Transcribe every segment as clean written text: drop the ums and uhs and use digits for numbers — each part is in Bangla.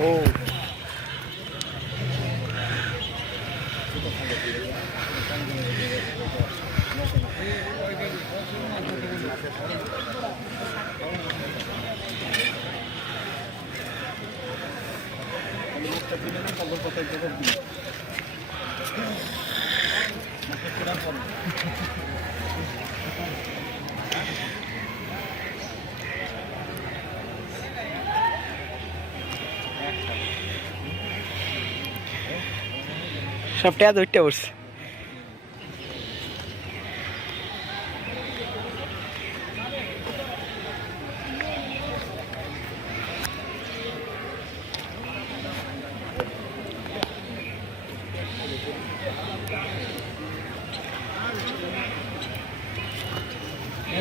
ও সবটা ধরতে পড়ছে।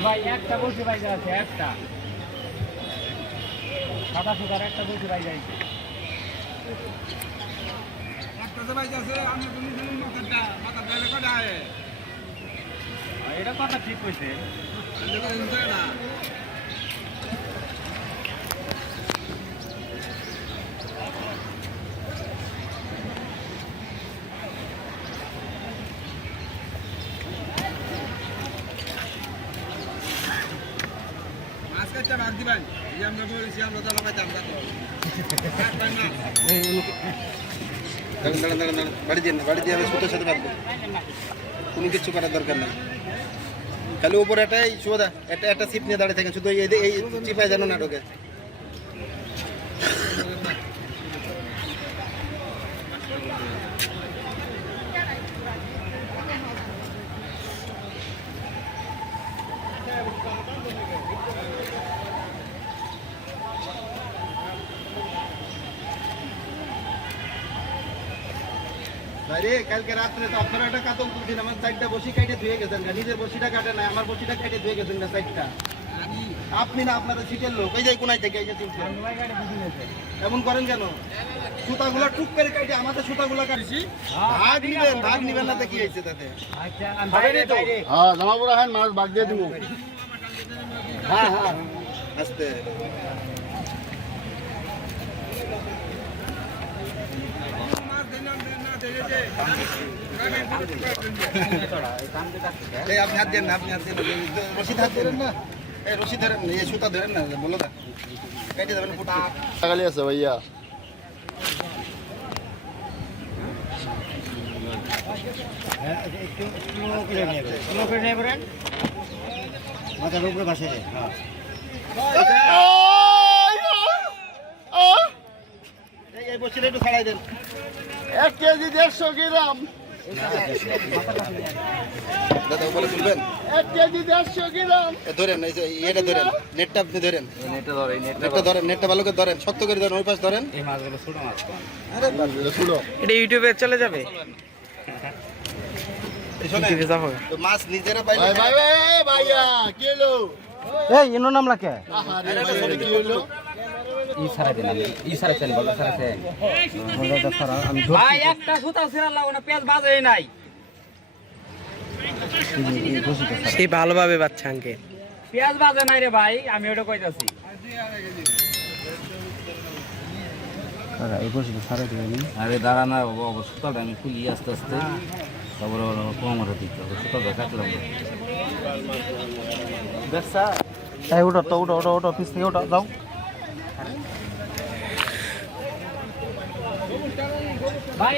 ভাই একটা বলছি ভাই আছে একটা সাদা সুতার একটা বলছি ভাই যাইছে এটা কথা ঠিক হয়েছে। ভাগ দিবেন আমরা বলেছি আমরা তো লাগাইতাম বাড়ি দিয়ে আমি সুতোর সাথে বাঁধবো, কোনো কিছু করার দরকার নেই। খালি উপরে এটাই সোজা একটা সিপ নিয়ে দাঁড়িয়ে থাকেন, শুধু এই চিপায় যেন না ঢোকে। আরে কালকে রাত্রে তো আপনারা একটা কাতল তুলছেন, আমার সাইডটা বসি কাটে ধুয়ে গেছেন, নিজের বসিটা কাটে না, আমার বসিটা কাটে ধুয়ে গেছেন না সাইডটা। আপনি না আপনাদের সিটের লোক, এই যে কোনায় থেকে এই যে তুলছেন, এমন করেন কেন? সুতাগুলা টুক করে কাটে আমাদের সুতাগুলা কাটছি, ভাগ নিবেন না, কি হয়েছে তাতে? হ্যাঁ জামাবো রাখেন, মাছ ভাগ দিয়ে দিব। হ্যাঁ আস্তে আপনি হাত দেন না, আপনি হাত দেন, রশিদ হাত ধরেন না, এই রশিদ ধরেন, এই সুতা ধরেন না, বলো না কেটে যাবেন। টাকালি আছে ভাইয়া, মাথার উপরে বাসে এই বসিটা একটু ছাড়াই দেন। 1 কেজি 150 গ্রাম, দাদা উপরে তুলবেন, 1 কেজি 150 গ্রাম। ধরেন এই যে এটা ধরেন, নেটটা আপনি ধরেন, নেটটা ধরেন, নেটটা ভালো করে ধরেন, শক্ত করে ধরেন, ওই পাশ ধরেন। এই মাছগুলো ছোট মাছ। আরে শুনো, এটা ইউটিউবে চলে যাবে। তো মাছ নিজেরা পাইলে ভাই ভাই ভাই ভাইয়া কি হলো? এই ইনো নাম লাগে আহারে কি হলো? ই সারা দেন, ই সারা দেন, বলো সারা দেন। আমি ভাই একটা সুতা ছিড়া লাগো না, পেঁয়াজ বাজেই নাই। সেই ভালোভাবে বাচ্চা আঙ্কে পেঁয়াজ বাজে নাই রে ভাই, আমি ওটা কইতাছি। আরে দাঁড়া না বাবা, সুতাটা আমি খুলি আস্তে আস্তে, তারপরে কোমরে দিতে হবে, সুতাটা কাটলাম। দেখছা এই ওটা তো ওটা পিস থেকে ওটা দাও। ভাই